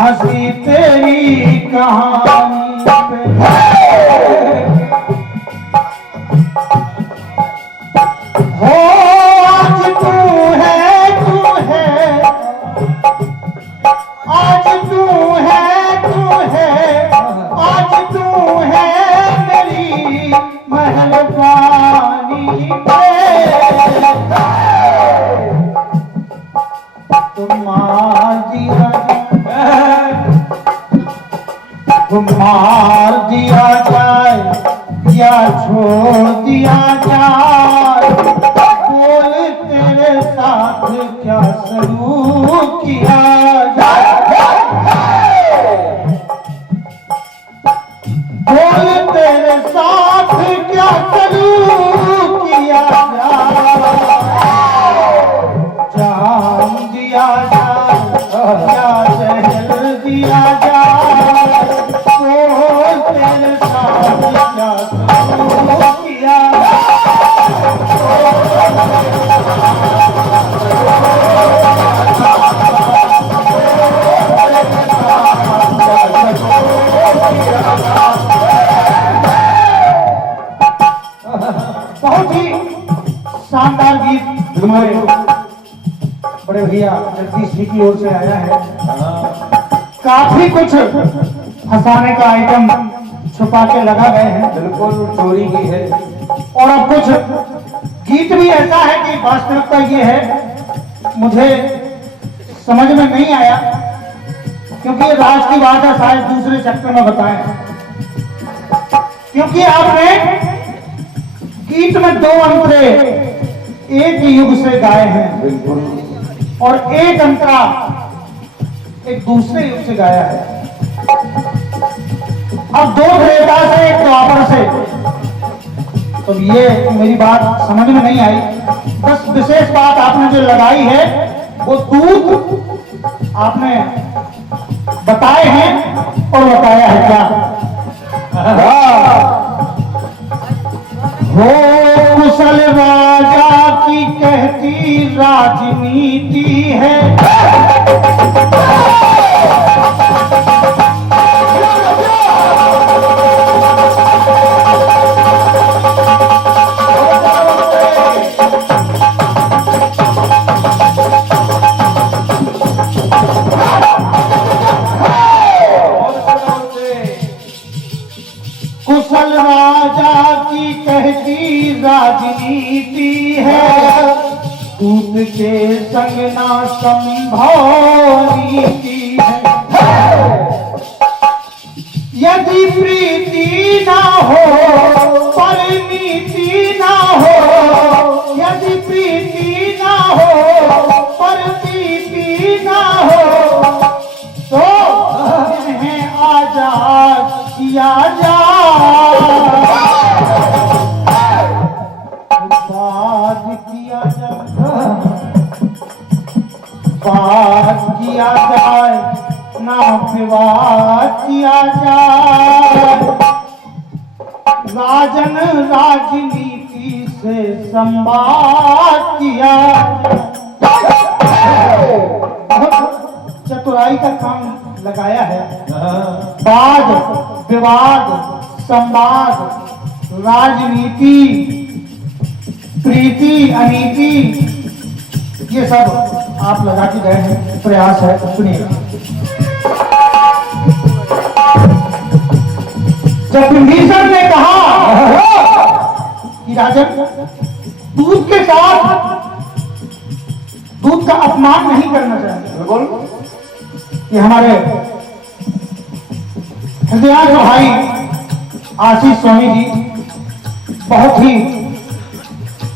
हंसी तेरी कहानी पे हो। आज तू है, तू है, आज तू है, तू है, आज तू है मेरी मेहरबानी पे। तुम मार दिया, तुम मार दिया जाए या छोड़ दिया जाए, बोल तेरे साथ क्या सलूक किया जाए, बोल तेरे साथ क्या सलूक किया जाए, जान दिया जाए या जहर दिया जाए, बोल तेरे साथ क्या सलूक किया बहुत ही शानदार गीत हमारे बड़े भैया जगदीश जी की ओर से आया है। काफी कुछ हंसाने का आइटम छुपा के लगा गए हैं, बिल्कुल चोरी की है। और अब कुछ गीत भी ऐसा है कि वास्तविकता ये है मुझे समझ में नहीं आया, क्योंकि ये राज की बात है, शायद दूसरे चक्कर में बताएं। क्योंकि आपने गीत में दो अंतरे एक युग से गाए हैं बिल्कुल। और एक अंतरा एक दूसरे युग से गाया है। अब दो त्रेता से एक द्वापर से, तो ये मेरी बात समझ में नहीं आई। बस विशेष बात आपने जो लगाई है वो दूत आपने बताए हैं और बताया है क्या हो। कुशल राजा की कहती राजनीति है, कुशल राजा की कहती राजनीति है, दूत के संग ना संभव नीति है। यदि प्रीति ना हो परिणीति ना हो, यदि प्रीति ना हो परिणीति ना हो, तो इन्हें आजाद किया जाए, बात किया जाए, बात किया जाए ना विवाद किया जाए, राजन राजनीति से संवाद किया जाए। चतुराई का काम लगाया है। वाद विवाद संवाद राजनीति प्रीति अनीति ये सब आप लगा के गए हैं, प्रयास है। सुनिएगा। जब बिंदीसर ने कहा कि राजन दूध के साथ दूध का अपमान नहीं करना चाहिए, बोल ये हमारे हृदयार्थ भाई आशीष स्वामी जी बहुत ही,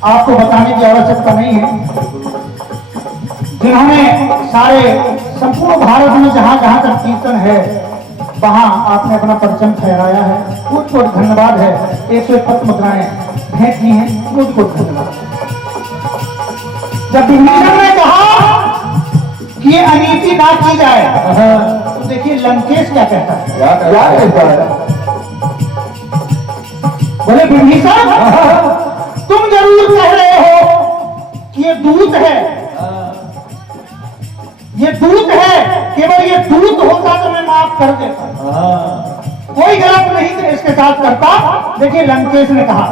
आपको बताने की आवश्यकता नहीं है, जिन्होंने सारे संपूर्ण भारत में जहां जहां तक कीर्तन है वहां आपने अपना परचम फहराया है। बहुत बहुत धन्यवाद है। 151 मुद्राएं भेंट की हैं, बहुत बहुत धन्यवाद। जब विभीषण ने कहा कि ये अनीति ना की जाए, तो देखिए लंकेश क्या कहता है। क्या कहता है? बोले विभीषण तुम जरूर कह रहे हो कि ये दूत है, ये दूत है, केवल ये दूत होता तो मैं माफ कर देता, कोई गलत नहीं तो इसके साथ करता। देखिए लंकेश ने कहा,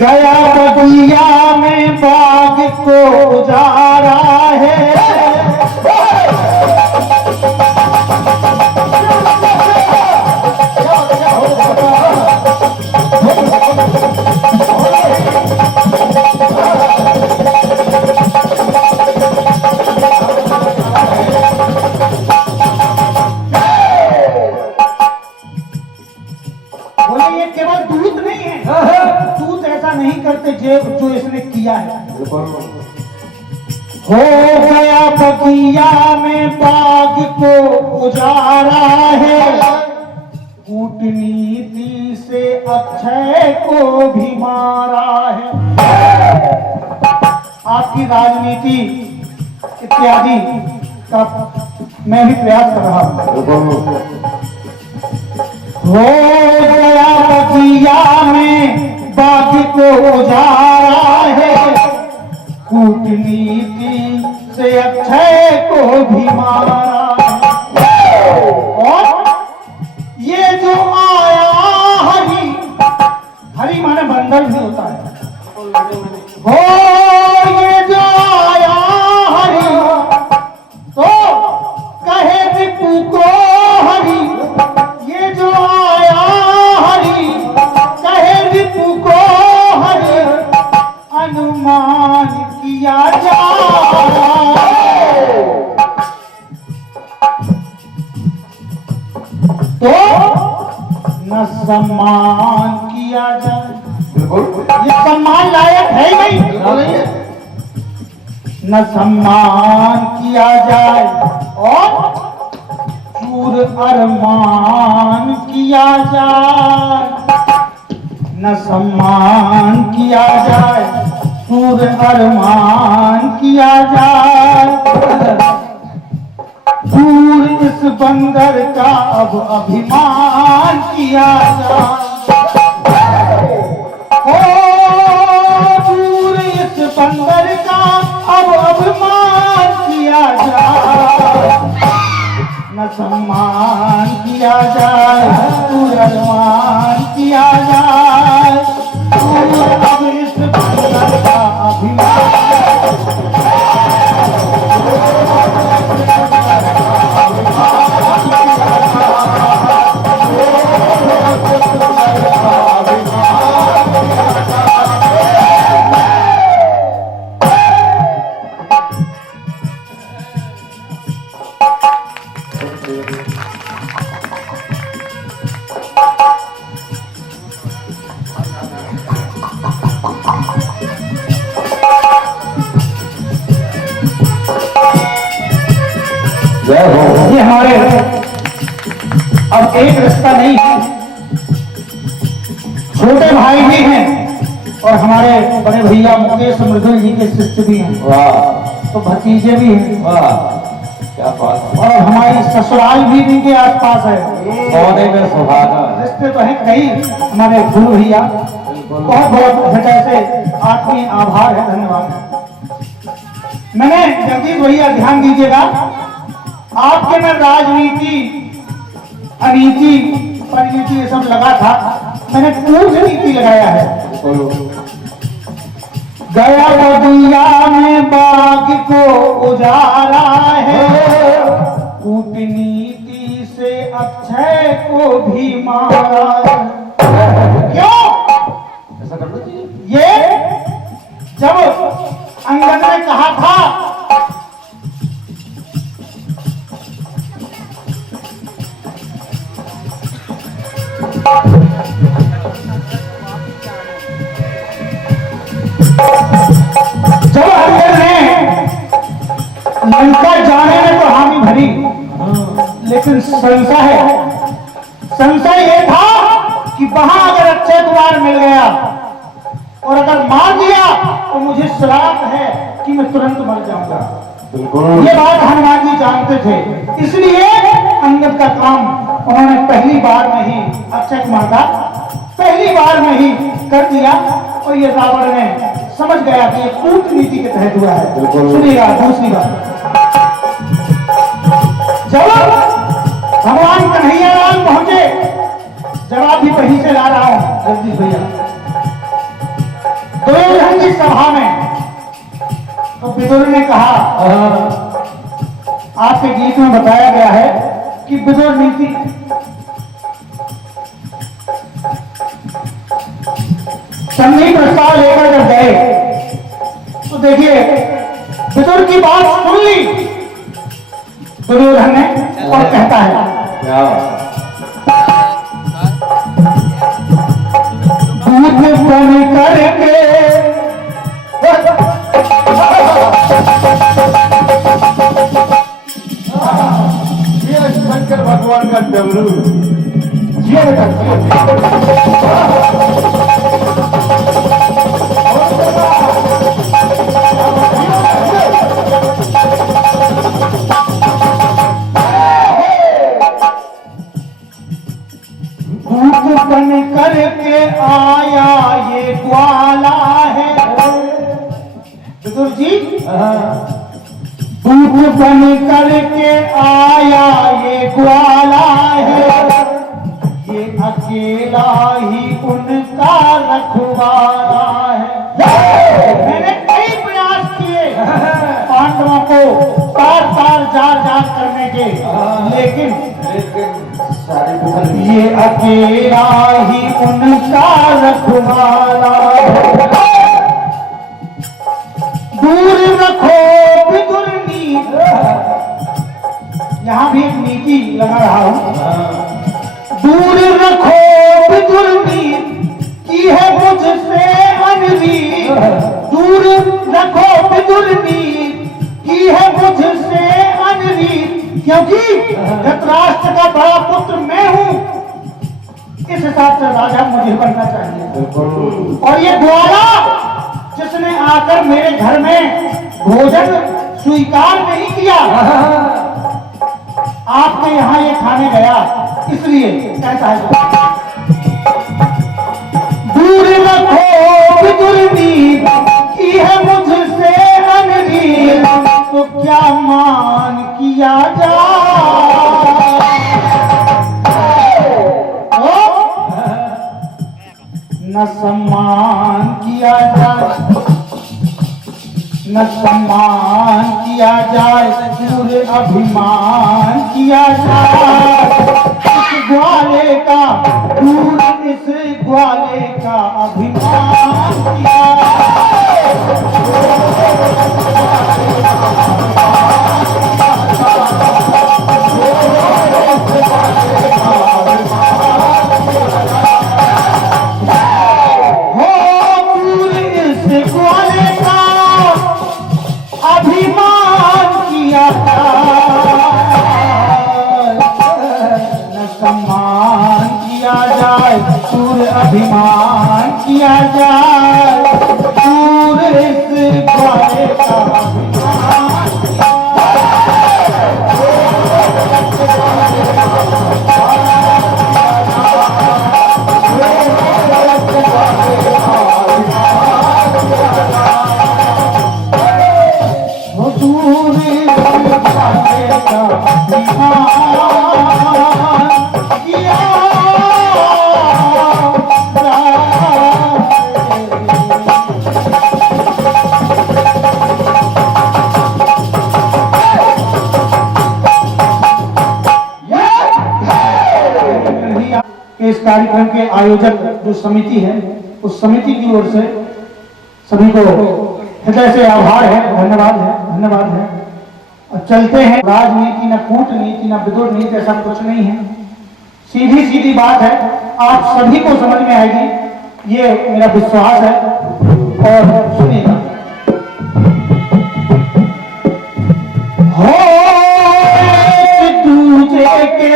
गया बगिया में बाग को उजारा है, बोले ये केवल दूत नहीं है, दूत ऐसा नहीं करते जो इसने किया है। हो गया बगिया में बाग को उजारा है, कूटनीति से अक्षय को भी मारा है। आपकी राजनीति इत्यादि का मैं भी प्रयास कर रहा हूं। हो गया बगिया में बाग को उजारा है, कूटनीति से अक्षय को भी मारा है। और ये जो आया हरि, हरि माने बंदर भी होता है, हो ये जो आया हरि तो कहे रिपु को हरि, ये जो आया हरि कहे रिपु को हरि, अनुमान किया जाए तो न सम्मान किया जाए। ये सम्मान लायक है ही नहीं, न सम्मान किया जाए और चूर अरमान किया जाए, न सम्मान किया जाए, चूर अरमान किया जाए। दूर इस बंदर का अब अभिमान किया जाए, ओ दूर इस बंदर का अब अभिमान किया जाए, न सम्मान किया जाए, अभिमान किया जाए। अब इस बंदर का अभिमान ये हमारे अब एक रिश्ता नहीं है, छोटे भाई भी हैं और हमारे बड़े भैया मुकेश मृदुल जी के शिष्य भी हैं। वाह, तो भतीजे भी हैं। वाह, क्या बात। और हमारी ससुराल भी इनके आसपास है। सोने में सुहागा। रिश्ते तो हैं कई हमारे गुरु भैया, बहुत बहुत हृदय से आत्मीय आभार है, धन्यवाद। मैंने जगदीश भैया ध्यान दीजिएगा, आपके में राजनीति अनीति परिनीति ये सब लगा था, मैंने कूटनीति लगाया है। गया बगिया में बाग को उजारा है, कूटनीति से अक्षय को भी मारा है। क्यों ऐसा करना चाहिए? ये जब अंगद ने कहा था जब अंगद ने लंका जाने में तो हामी भरी, लेकिन संशय ये था कि वहां अगर अक्षय कुमार मिल गया और अगर मार दिया तो मुझे श्राप है कि मैं तुरंत मर जाऊंगा। ये बात हनुमान जी जानते थे, इसलिए अंगद का काम उन्होंने पहली बार में ही अक्षय कुमार का पहली बार में ही कर दिया और ये रावण ने समझ गया कि ये कूटनीति के तहत हुआ है। बिल्कुल। सुनिएगा दूसरी बात, जब भगवान कन्हैयालाल पहुंचे, जवाब भी वहीं से ला रहा हूं जगदीश भैया, दुर्योधन की सभा में तो विदुर ने कहा, आपके गीत में बताया गया है कि विदुर नीति संधि प्रस्ताव लेकर जब गए तो देखिए विदुर की बात सुन ली दुर्योधन ने और कहता है, क्या दूध बन करके ये शंकर भगवान का डमरू ये दूध बन करके आया ये ग्वाला है विदुर जी, दूध बन करके आया ये ग्वाला है, ये अकेला ही उनका रखवाला है। मैंने कई प्रयास किए पांडवों को तार तार जार जार करने के, लेकिन सारी बुझल ये अकेला ही उनका रखवाला है। दूर रखो विदुर नीति, यहां भी एक नीति लगा रहा हूं, दूर रखो विदुर नीति की है मुझसे अनरीत, दूर रखो विदुर नीति की है मुझसे अनरीत, क्योंकि धृतराष्ट्र का बड़ा पुत्र मैं हूं, इस हिसाब से राजा मुझे बनना चाहिए। और ये ग्वाला जिसने आकर मेरे घर में भोजन स्वीकार नहीं किया, आपके यहां ये खाने गया, इसलिए कहता है दूर रखो विदुर नीति की है मुझसे अनरीत, तो क्या मान किया जाए, न सम्मान किया जाए, न सम्मान किया जाए, पूरे अभिमान किया जाए, इस ग्वाले का दूर, इस ग्वाले का अभिमान किया अभिमान किया जाए, दूर इस ग्वाले का अभिमान वो दूर इस ग्वाले का अभिमान किया इस कार्यक्रम के आयोजक जो समिति है, उस समिति की ओर से सभी को हृदय से आभार है, धन्यवाद है, धन्यवाद है। और चलते हैं, राजनीति न कूटनीति न विदुर नीति ऐसा कुछ नहीं है, सीधी सीधी बात है, आप सभी को समझ में आएगी, ये मेरा विश्वास है। और सुनिएगा, हो एक दूजे के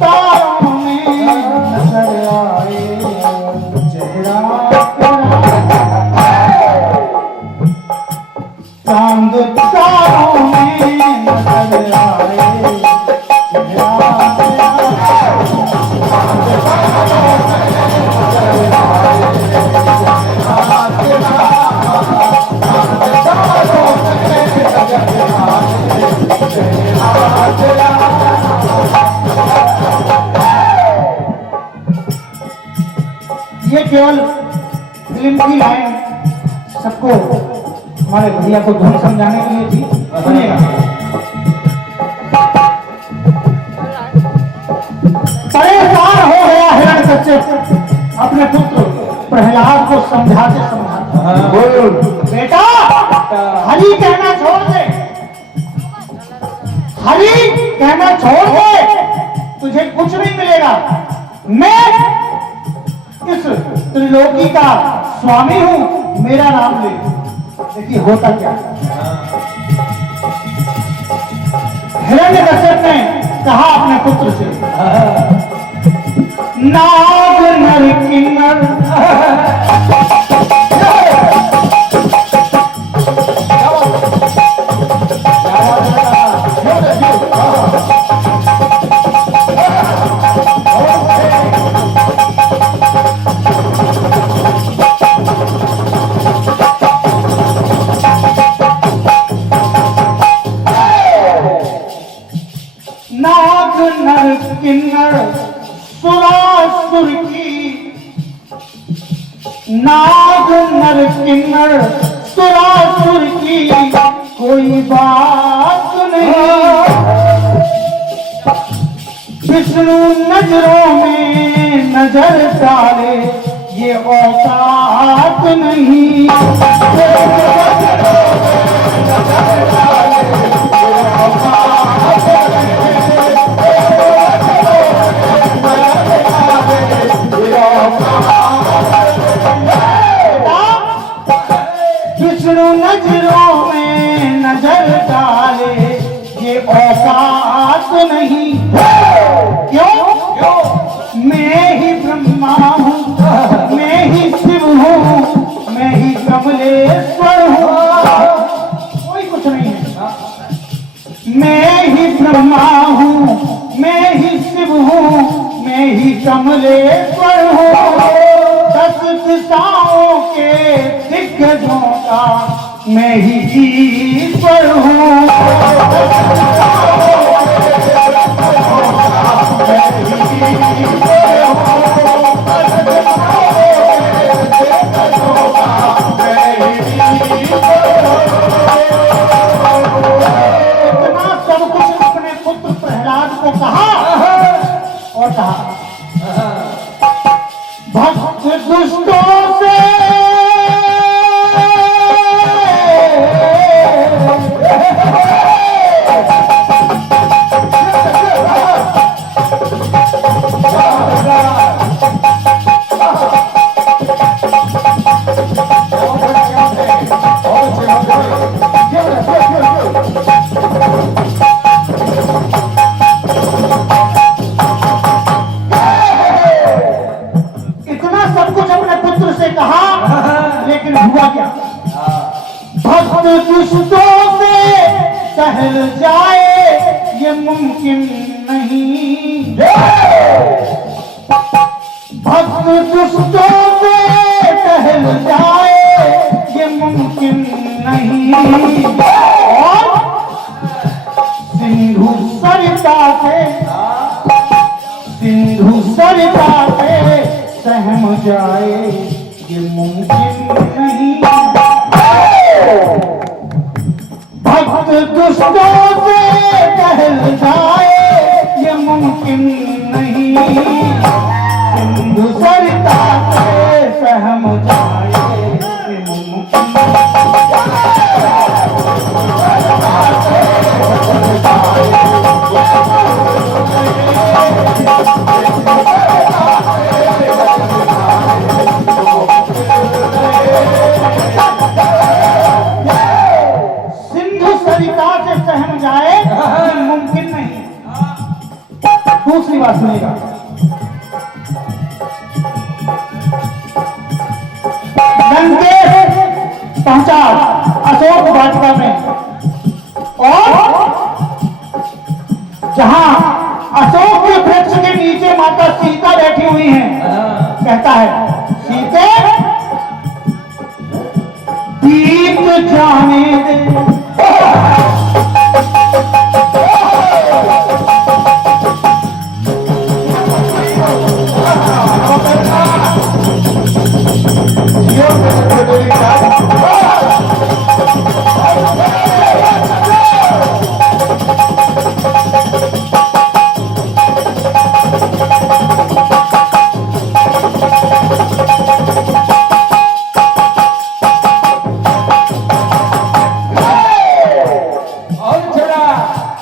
तारों में नजर आए चेहरा चांद तारों में नजर आए ये केवल फिल्म की लाइन सबको हमारे भैया को धुन समझाने के लिए थी। सुनिएगा। परेशान हो गया हिरण्यकश्यप अपने पुत्र प्रहलाद को समझाते समझाते। बोल बेटा हरि कहना छोड़ दे, हरि कहना छोड़ दे, तुझे कुछ नहीं मिलेगा। मैं इस त्रिलोकी का स्वामी हूं, मेरा नाम ले। देखिए होता क्या। हिरण्यकश्यप ने कहा अपने पुत्र से, नाग नर किन्नर नाग नर किन्नर सुरासुर की, नाग नर किन्नर सुरासुर की कोई बात नहीं। विष्णु नजरों में नजर डाले ये औकात नहीं। विष्णु नजरों में नजर डाले ये औकात नहीं। क्यों? मैं ही ब्रह्मा हूँ, मैं ही शिव हूँ, मैं ही कमलेश्वर हूँ, कोई कुछ नहीं है। मैं ही ब्रह्मा हूँ, मैं ही शिव हूँ, मैं ही कमलेश्वर हूँ। 10 दिशाओं के दिग्गजों का मैं ही ईश्वर हूँ। इतना सब कुछ अपने पुत्र प्रहलाद को कहा और कहा, भक्त दुष्टों से इतना सब कुछ अपने पुत्र से कहा, लेकिन हुआ क्या? भक्त दुष्टों से सहल जाए ये मुमकिन नहीं। भक्त दुष्टों से सहल जाए ये मुमकिन नहीं। और सिंधु सरिता से सहम जाए ये मुमकिन नहीं। भक्त दुष्टों से सहल जाए ये मुमकिन नहीं। सिंधु सरिता से सहम जाए ये मुमकिन दूसरी बात सुनेगा। लंकेश पहुंचा अशोक वाटिका में, और जहां अशोक के वृक्ष के नीचे माता सीता बैठी हुई हैं, कहता है सीते दीप जाने दे।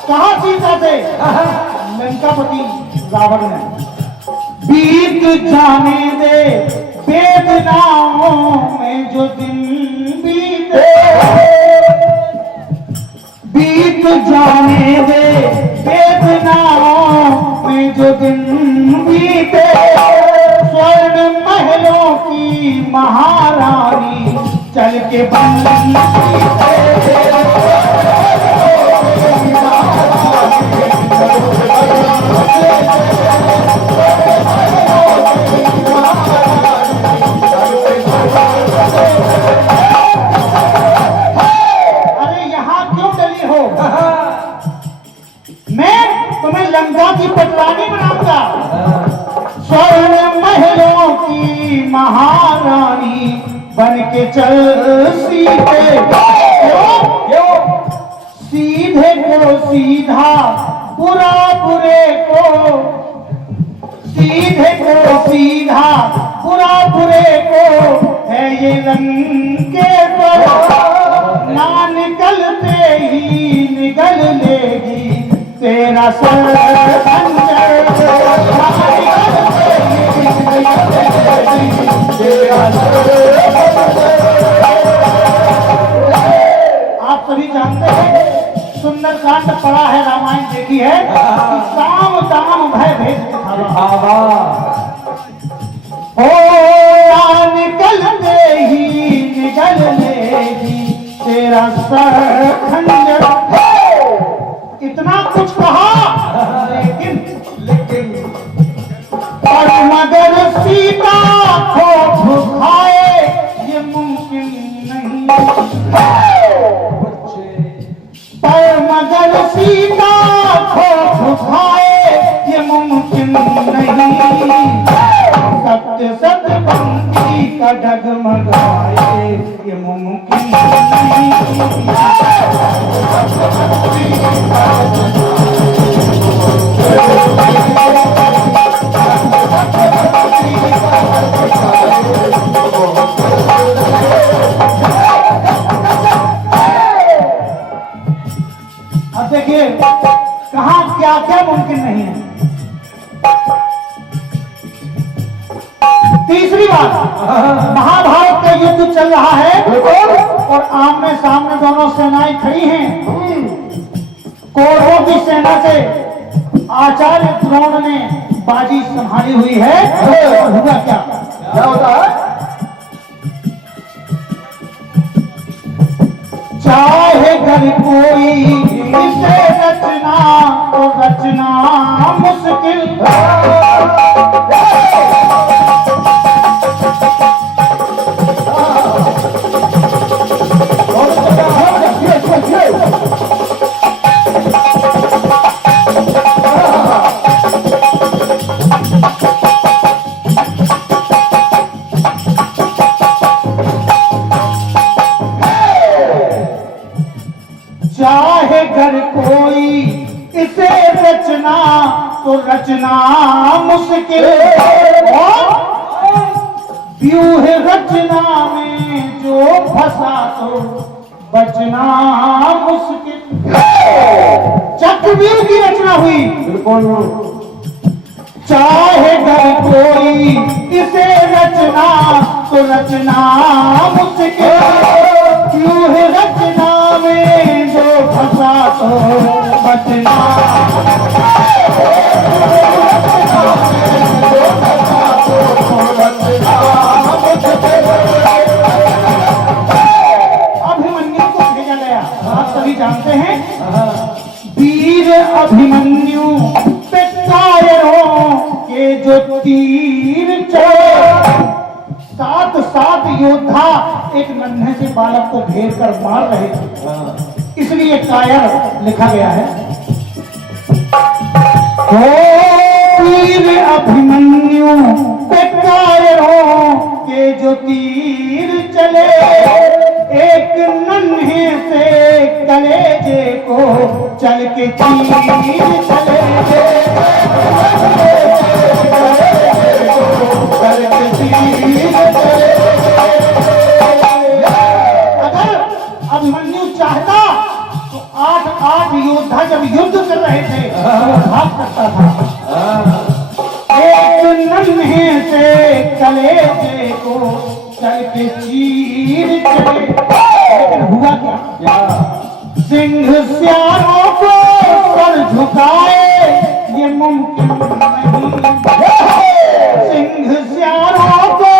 कहा सीता से? लंकापति रावण ने। बीत जाने दे वेदनाओं में जो दिन बीते, बीत जाने दे वेदनाओं में जो दिन बीते, स्वर्ण महलों की महारानी चल के लंका की पटरानी बनाऊंगा, स्वर्ण महलों की महारानी बन के चल सीधे। सीधे को सीधा, बुरा बुरे को, सीधे को सीधा, बुरा बुरे को है ये लंके पर, ना निकलते ही निकल लेगी तेरा सर खंजर, आप सभी जानते हैं, सुंदरकांड पढ़ा है, रामायण देखी है, साम दाम भय भेद दिखावा। ओ निकलते ही निकल लेगी तेरा सर खंजर। इतना कुछ कहा, लेकिन पर मगर सीता को भुखाए ये मुमकिन नहीं, पर मगर सीता को भुखाए ये मुमकिन नहीं, सत्य सत्य पंक्ति का डगमगाए ये मुमकिन नहीं। अब देखिए कहाँ क्या क्या मुमकिन नहीं है। तीसरी बात, महाभारत का युद्ध चल रहा है और आमने सामने दोनों सेनाएं खड़ी हैं। कौरवों की सेना से आचार्य द्रोण ने बाजी संभाली हुई है। हुआ क्या क्या होता है? चाहे घर कोई इसे रचना तो रचना मुश्किल, चाहे घर कोई इसे रचना तो रचना मुश्किल, और व्यूह रचना में जो फंसा तो बचना मुश्किल। चक्रव्यूह की रचना हुई, चाहे घर कोई इसे रचना तो रचना मुश्किल, व्यूह रचना में जो फंसा तो बचना। अभिमन्यु को भेजा गया। आप सभी जानते हैं वीर अभिमन्यु पे कायरों के जो तीर चले, सात सात योद्धा एक नन्हे से बालक को घेर कर मार रहे थे, इसलिए कायर लिखा गया है। हो वीर अभिमन्यु पे कायरों के जो तीर चले, एक नन्हे से कलेजे को चल के तीर चले, अगर अभिमन्यु चाहता तो 8 योद्धा जब युद्ध कर रहे थे तो भाग सकता था। एक नन्हे से कलेजे को चल के चीर चले, लेकिन हुआ क्या? सिंह सियारों को सर झुकाए ये मुमकिन नहीं, सिंह सियारों को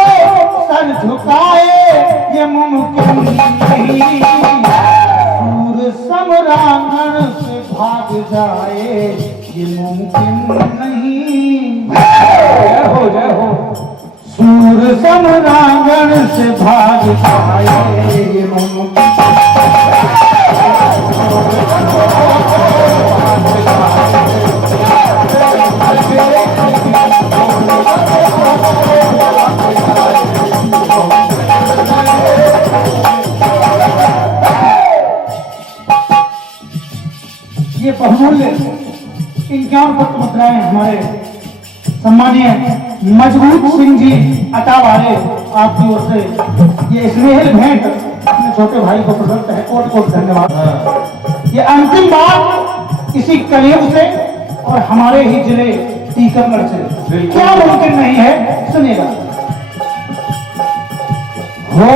सर झुकाए ये मुमकिन नहीं, सूर समरांगण से भाग जाए ये मुमकिन नहीं। जय हो सूर समरांगण से भाग जाए ये मुमकिन। ये बहुमूल्य 51 पत्र मुद्राएं हमारे सम्मानीय मजबूत सिंह जी अटा वाले आपकी ओर से ये स्नेहिल भेंट अपने छोटे भाई को प्रदत्त है। कोट कोट धन्यवाद। ये अंतिम बात इसी कलयुग से और हमारे ही जिले टीकमगढ़ से क्या मुमकिन नहीं है, सुनिएगा। हो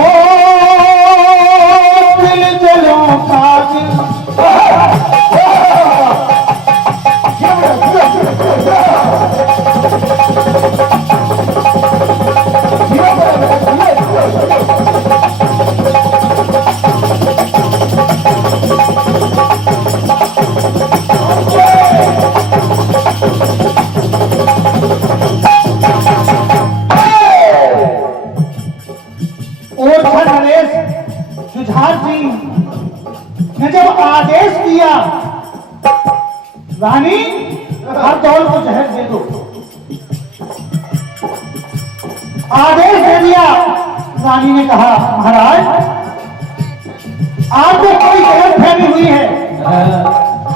दिल जलों का दिल, जुझार सिंह ने जब आदेश दिया रानी हर दौल को जहर दे दो, आदेश दे दिया। रानी ने कहा महाराज आपको कोई गलत फहमी हुई है,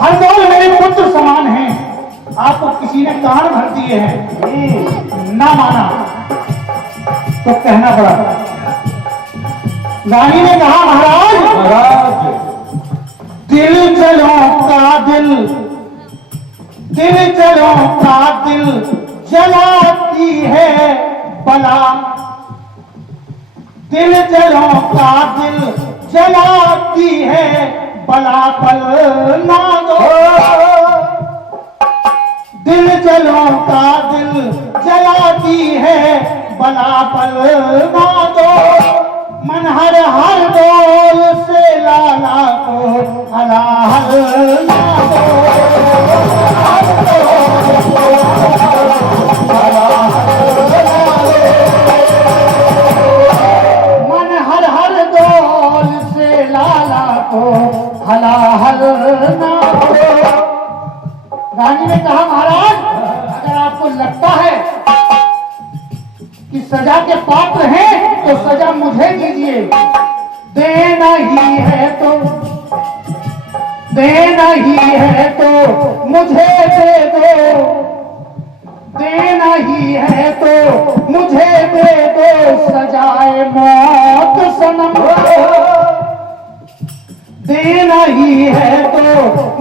हर दौल मेरे पुत्र समान हैं, आपको किसी ने कान भर दिए हैं। ना माना तो कहना पड़ा। रानी ने कहा महाराज दिल जलों का दिल, दिल जलों का दिल जलाती है बला, दिल जलों का दिल जलाती है बला पल ना दो, दिल जलों का दिल जलाती है बला पल ना दो, मन हर हर बोल से लाला को हलाहल ना दो, मन हर हर बोल से लाला को हलाहल ना दो। रानी ने कहा महाराज अगर आपको लगता है कि सजा के पात्र हैं तो सजा मुझे दीजिए, देना ही है तो, देना ही है तो मुझे दे दो, देना ही है तो मुझे दे दो सजाए मौत सनम, देना ही है तो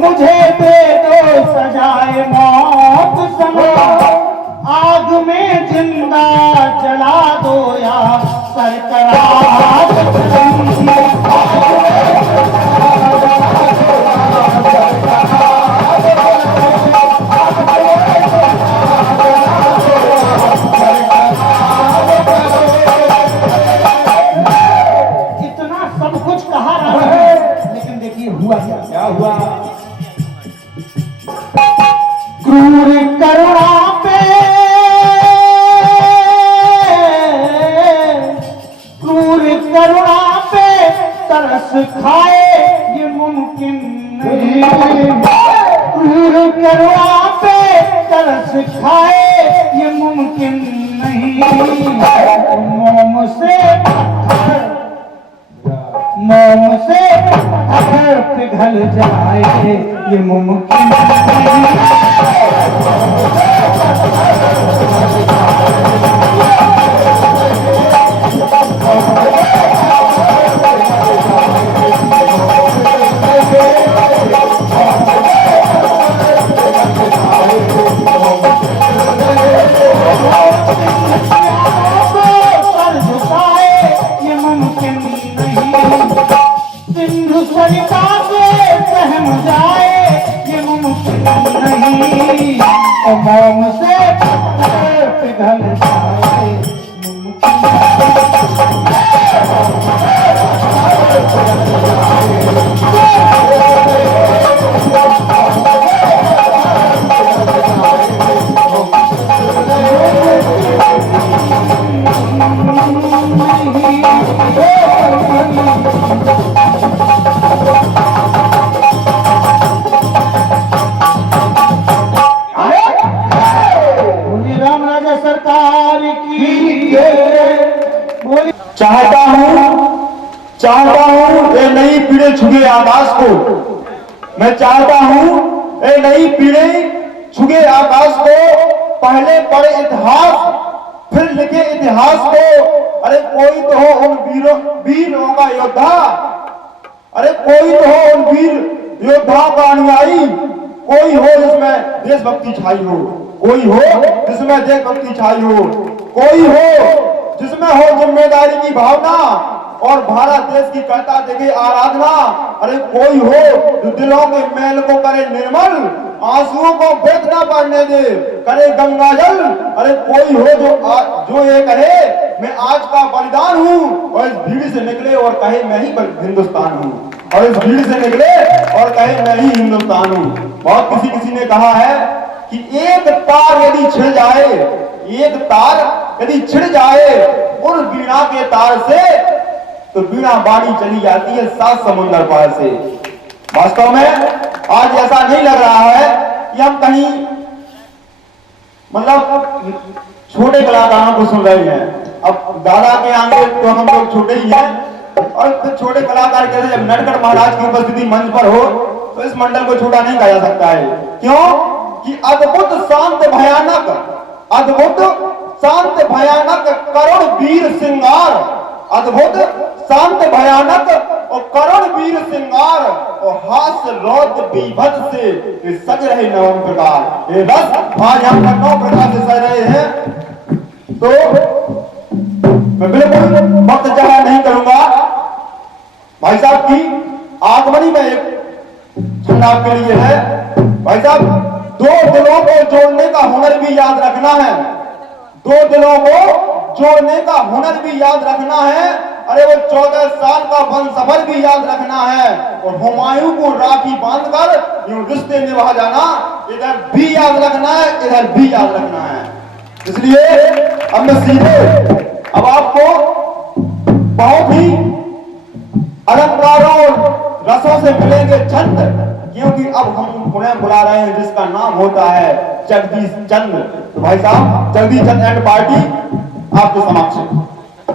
मुझे दे दो सजाए मौत सनम, आग में जिंदा जला दो या सरकरार मुमकिन नहीं, मोम से पत्थर पिघल जाए ये मुमकिन नहीं। सर झुकाए ये मुमकिन नहीं, सिंधु सरिता से सहम जाए ये मुमकिन नहीं, और मोम से पत्थर पिघल जाए मुमकिन राम राजा सरकार की बोली। चाहता हूँ ये नई पीढ़ी छुगे आकाश को, मैं चाहता हूँ ये नई पीढ़ी छुगे आकाश को, पहले पढ़े इतिहास फिर लिखे इतिहास को। अरे कोई तो हो उन वीरों का योद्धा, अरे कोई तो हो उन वीर योद्धाओं का अनुयायी, कोई हो जिसमें देशभक्ति छाई हो, कोई हो जिसमें देशभक्ति छाई हो, कोई हो जिसमें हो जिम्मेदारी की भावना और भारत देश की करता देखे आराधना। अरे कोई हो जो दिलों के मैल को करे निर्मल, आंसुओं को व्यर्थ ना पड़ने दे, करे गंगा जल। अरे कोई हो जो ये कहे मैं आज का बलिदान हूँ, और इस भीड़ से निकले और कहे मैं ही हिंदुस्तान हूँ, और इस भीड़ से निकले और कहे मैं ही हिंदुस्तान हूँ। बहुत किसी ने कहा है कि एक तार यदि छिड़ जाए, एक तार यदि छिड़ जाए उन वीणा के तार से, तो वीणा बाणी चली जाती है 7 समुंदर पार से। वास्तव में आज ऐसा नहीं लग रहा है कि हम कहीं मतलब छोटे कलाकारों को सुन रहे हैं। अब दादा के आगे तो हम लोग छोटे ही हैं, और फिर छोटे कलाकार कहते हैं जब नटखट महाराज की उपस्थिति मंच पर हो तो इस मंडल को छोटा नहीं कहा जा सकता है। क्यों कि अद्भुत शांत भयानक, अद्भुत शांत भयानक करुण वीर श्रृंगार, अद्भुत शांत भयानक और करुण वीर श्रृंगार और हास्य रौद्र बीभत्स से सज रहे नवम प्रकार। ये बस आज हम नौ प्रकार से सज रहे हैं। तो मैं बिल्कुल वक्त जमा नहीं करूंगा। भाई साहब की आगमनी में एक छंद आपके लिए है। भाई साहब, दो दिलों को जोड़ने का हुनर भी याद रखना है, दो दिलों को जोड़ने का हुनर भी याद रखना है। अरे वो 14 साल का वन सफर भी याद रखना है, और हुमायूं को राखी बांधकर यूं रिश्ते निभा जाना, इधर भी याद रखना है, इधर भी याद रखना है। इसलिए अब मैं सीधे अब आपको बहुत ही अलंकारों और रसों से मिलेंगे छंद, क्योंकि अब हम उन्हें बुला रहे हैं जिसका नाम होता है जगदीश चंद्र। तो भाई साहब, जगदीश चंद्र एंड पार्टी आपके समक्ष।